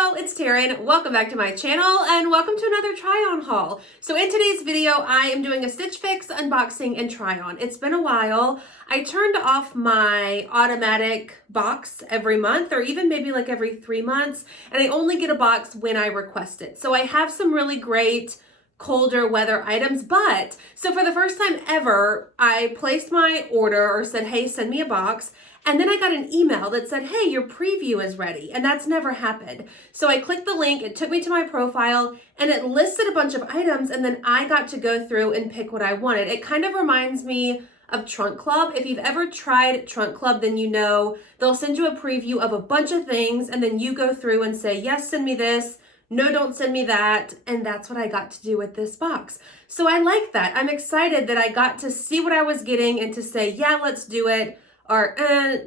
y'all, it's Taren. Welcome back to my channel and welcome to another try-on haul. So in today's video, I am doing a Stitch Fix unboxing and try-on. It's been a while. I turned off my automatic box every month or even maybe like every 3 months, and I only get a box when I request it. So I have some really great colder weather items, but so for the first time ever, I placed my order or said, hey, send me a box. And then I got an email that said, hey, your preview is ready. And that's never happened. So I clicked the link, it took me to my profile, and it listed a bunch of items, and then I got to go through and pick what I wanted. It kind of reminds me of Trunk Club. If you've ever tried Trunk Club, then you know they'll send you a preview of a bunch of things, and then you go through and say, yes, send me this. No, don't send me that. And that's what I got to do with this box. So I like that. I'm excited that I got to see what I was getting and to say, yeah, let's do it. Or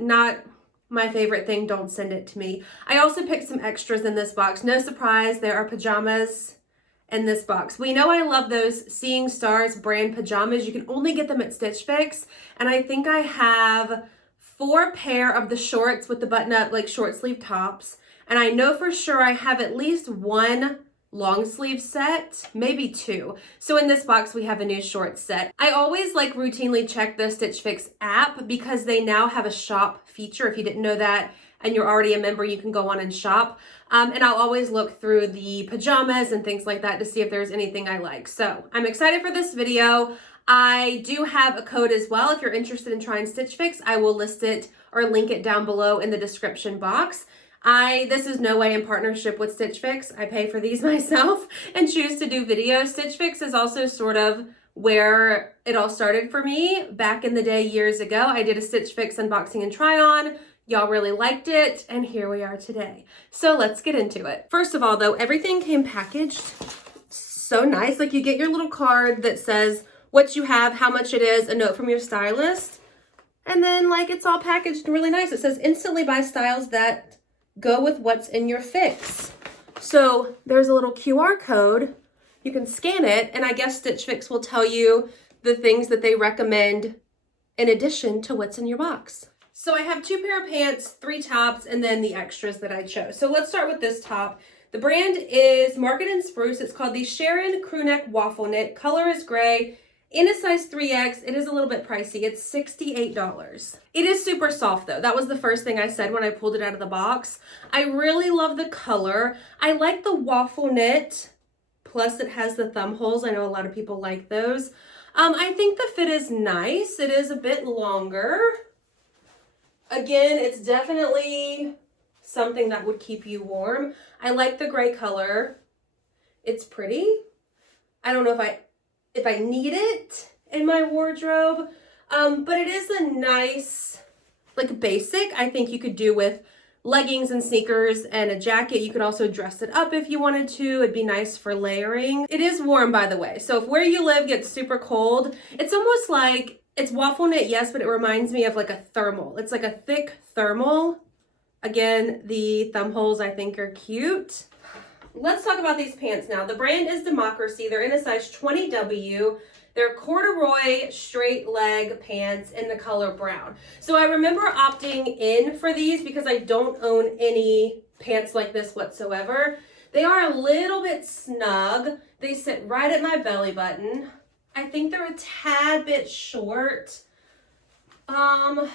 not my favorite thing, don't send it to me. I also picked some extras in this box. No surprise, there are pajamas in this box. We know I love those Seeing Stars brand pajamas. You can only get them at Stitch Fix. And I think I have 4 pair of the shorts with the button-up, like short sleeve tops. And I know for sure I have at least 1 long sleeve set, maybe 2. So in this box, we have a new short set. I always like routinely check the Stitch Fix app because they now have a shop feature. If you didn't know that and you're already a member, you can go on and shop. And I'll always look through the pajamas and things like that to see if there's anything I like. So I'm excited for this video. I do have a code as well. If you're interested in trying Stitch Fix, I will list it or link it down below in the description box. This is no way in partnership with Stitch Fix. I pay for these myself and choose to do videos. Stitch Fix is also sort of where it all started for me back in the day years ago. I did a Stitch Fix unboxing and try on. Y'all really liked it, and here we are today. So let's get into it. First of all, though, everything came packaged so nice. Like you get your little card that says what you have, how much it is, a note from your stylist, and then like it's all packaged really nice. It says instantly buy styles that go with what's in your fix. So there's a little QR code. You can scan it, and I guess Stitch Fix will tell you the things that they recommend in addition to what's in your box. So I have 2 pair of pants, 3 tops, and then the extras that I chose. So let's start with this top. The brand is Market and Spruce. It's called the Sharon crew neck waffle knit. Color is gray. In a size 3X, it is a little bit pricey. It's $68. It is super soft though. That was the first thing I said when I pulled it out of the box. I really love the color. I like the waffle knit, plus it has the thumb holes. I know a lot of people like those. I think the fit is nice. It is a bit longer. Again, it's definitely something that would keep you warm. I like the gray color. It's pretty. I don't know if I need it in my wardrobe, but it is a nice, like basic. I think you could do with leggings and sneakers and a jacket. You could also dress it up if you wanted to. It'd be nice for layering. It is warm, by the way. So if where you live gets super cold, it's almost like, it's waffle knit, yes, but it reminds me of like a thermal. It's like a thick thermal. Again, the thumb holes I think are cute. Let's talk about these pants now. The brand is Democracy. They're in a size 20W. They're corduroy straight leg pants in the color brown. So I remember opting in for these because I don't own any pants like this whatsoever. They are a little bit snug. They sit right at my belly button. I think they're a tad bit short. I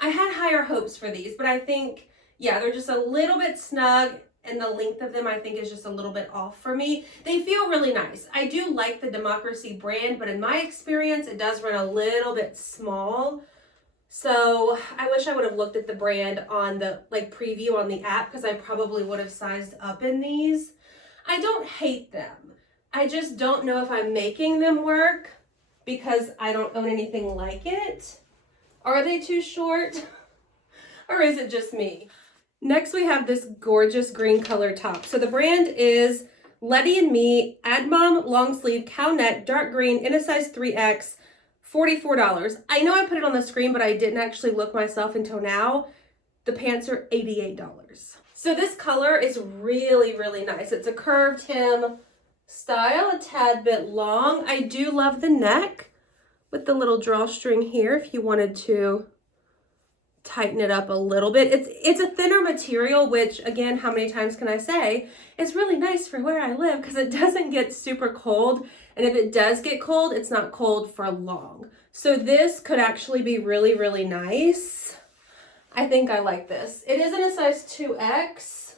had higher hopes for these, but I think, yeah, they're just a little bit snug. And the length of them, I think, is just a little bit off for me. They feel really nice. I do like the Democracy brand, but in my experience, it does run a little bit small. So I wish I would have looked at the brand on the preview on the app, because I probably would have sized up in these. I don't hate them. I just don't know if I'm making them work because I don't own anything like it. Are they too short? Or is it just me? Next, we have this gorgeous green color top. So the brand is Letty and Me, Admon long sleeve cow neck, dark green, in a size 3X, $44. I know I put it on the screen, but I didn't actually look myself until now. The pants are $88. So this color is really, really nice. It's a curved hem style, a tad bit long. I do love the neck with the little drawstring here if you wanted to tighten it up a little bit. It's a thinner material, which again, how many times can I say, it's really nice for where I live because it doesn't get super cold. And if it does get cold, it's not cold for long. So this could actually be really, really nice. I think I like this. It is in a size 2X.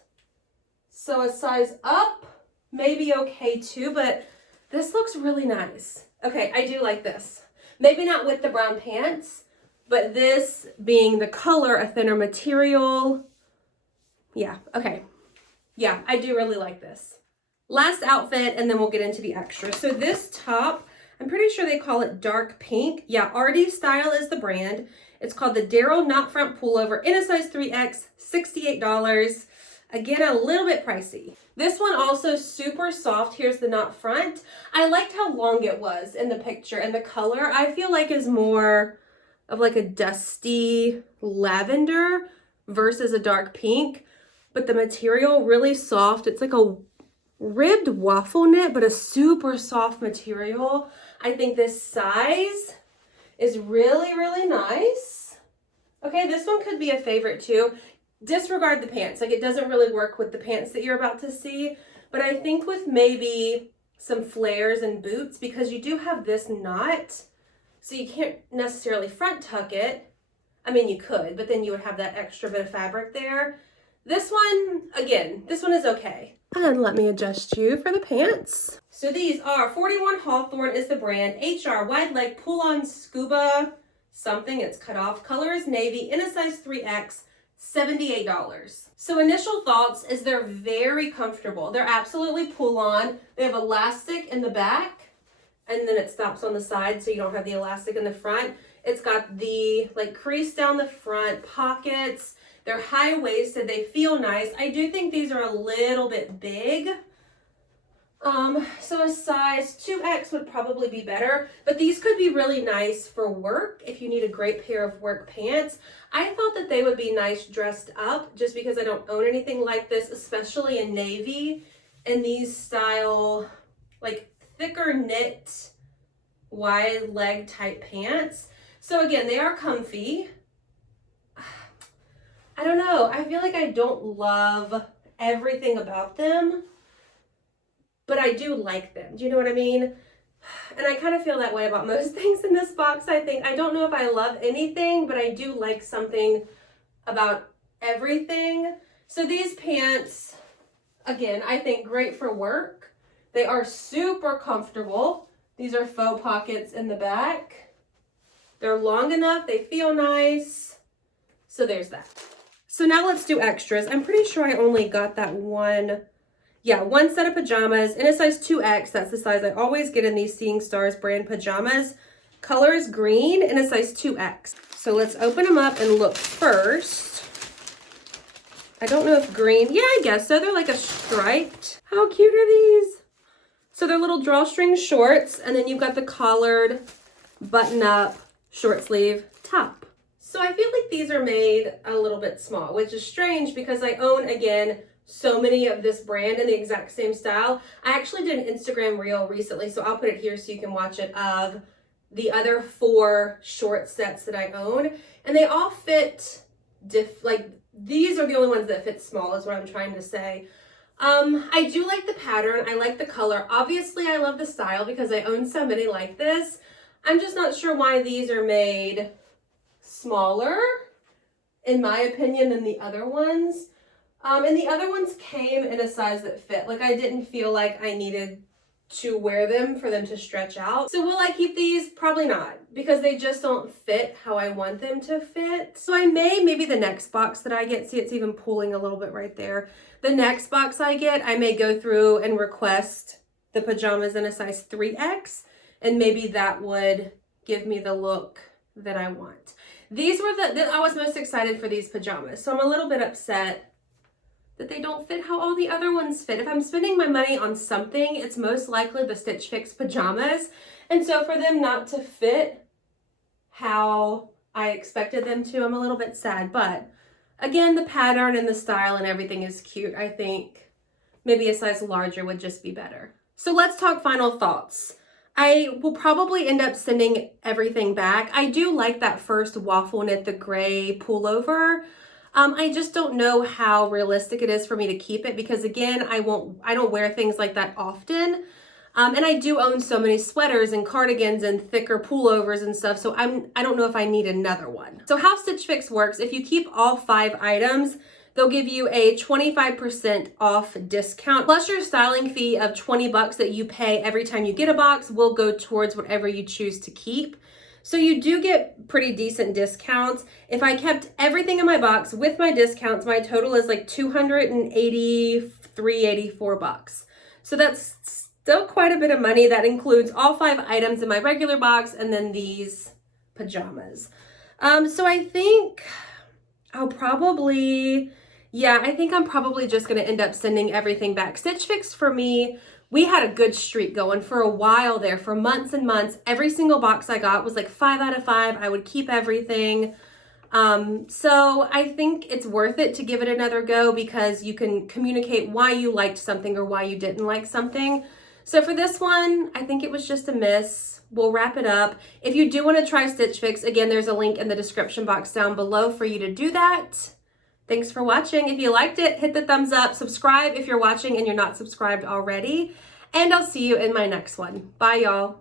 So a size up may be okay too, but this looks really nice. Okay, I do like this. Maybe not with the brown pants, but this being the color, a thinner material. Yeah, okay. Yeah, I do really like this. Last outfit, and then we'll get into the extras. So this top, I'm pretty sure they call it dark pink. Yeah, RD Style is the brand. It's called the Darryl Knot Front Pullover in a size 3X, $68. Again, a little bit pricey. This one also super soft. Here's the knot front. I liked how long it was in the picture, and the color I feel like is more of like a dusty lavender versus a dark pink, but the material really soft. It's like a ribbed waffle knit, but a super soft material. I think this size is really, really nice. Okay, this one could be a favorite too. Disregard the pants. Like, it doesn't really work with the pants that you're about to see, but I think with maybe some flares and boots, because you do have this knot, so you can't necessarily front tuck it. I mean, you could, but then you would have that extra bit of fabric there. This one, again, this one is okay. And let me adjust you for the pants. So these are 41 Hawthorne is the brand, HR wide leg pull-on Scuba something. It's cut off. Color is navy in a size 3X, $78. So initial thoughts is they're very comfortable. They're absolutely pull-on. They have elastic in the back, and then it stops on the side so you don't have the elastic in the front. It's got the like crease down the front, pockets. They're high-waisted. They feel nice. I do think these are a little bit big. So a size 2X would probably be better, but these could be really nice for work if you need a great pair of work pants. I thought that they would be nice dressed up just because I don't own anything like this, especially in navy and these style, like thicker knit, wide leg type pants. So again, they are comfy. I don't know. I feel like I don't love everything about them, but I do like them. Do you know what I mean? And I kind of feel that way about most things in this box, I think. I don't know if I love anything, but I do like something about everything. So these pants, again, I think great for work. They are super comfortable. These are faux pockets in the back. They're long enough. They feel nice. So there's that. So now let's do extras. I'm pretty sure I only got that one. Yeah, one set of pajamas in a size 2X. That's the size I always get in these Seeing Stars brand pajamas. Color is green in a size 2X. So let's open them up and look first. I don't know if green. Yeah, I guess so. They're like a striped. How cute are these? So they're little drawstring shorts. And then you've got the collared button-up short sleeve top. So I feel like these are made a little bit small, which is strange because I own, again, so many of this brand in the exact same style. I actually did an Instagram reel recently, so I'll put it here so you can watch it, of the other 4 short sets that I own. And they all fit, like these are the only ones that fit small is what I'm trying to say. I do like the pattern. I like the color. Obviously, I love the style because I own so many like this. I'm just not sure why these are made smaller, in my opinion, than the other ones. And the other ones came in a size that fit. Like, I didn't feel like I needed to wear them for them to stretch out. So will I keep these? Probably not, because they just don't fit how I want them to fit. So I maybe the next box that I get, see it's even pulling a little bit right there. The next box I get, I may go through and request the pajamas in a size 3X, and maybe that would give me the look that I want. These were I was most excited for these pajamas, so I'm a little bit upset that they don't fit how all the other ones fit. If I'm spending my money on something, it's most likely the Stitch Fix pajamas. And so for them not to fit how I expected them to, I'm a little bit sad. But again, the pattern and the style and everything is cute. I think maybe a size larger would just be better. So let's talk final thoughts. I will probably end up sending everything back. I do like that first Waffle knit the gray pullover. I just don't know how realistic it is for me to keep it because again, I don't wear things like that often. And I do own so many sweaters and cardigans and thicker pullovers and stuff, so I don't know if I need another one. So how Stitch Fix works, if you keep all 5 items, they'll give you a 25% off discount, plus your styling fee of 20 bucks that you pay every time you get a box will go towards whatever you choose to keep. So you do get pretty decent discounts. If I kept everything in my box with my discounts, my total is like $284 bucks. So that's still quite a bit of money. That includes all 5 items in my regular box and then these pajamas. So I think I think I'm probably just going to end up sending everything back. Stitch Fix for me, we had a good streak going for a while there, for months and months. Every single box I got was like 5 out of 5. I would keep everything. So I think it's worth it to give it another go because you can communicate why you liked something or why you didn't like something. So for this one, I think it was just a miss. We'll wrap it up. If you do want to try Stitch Fix, again, there's a link in the description box down below for you to do that. Thanks for watching. If you liked it, hit the thumbs up, subscribe if you're watching and you're not subscribed already, and I'll see you in my next one. Bye, y'all.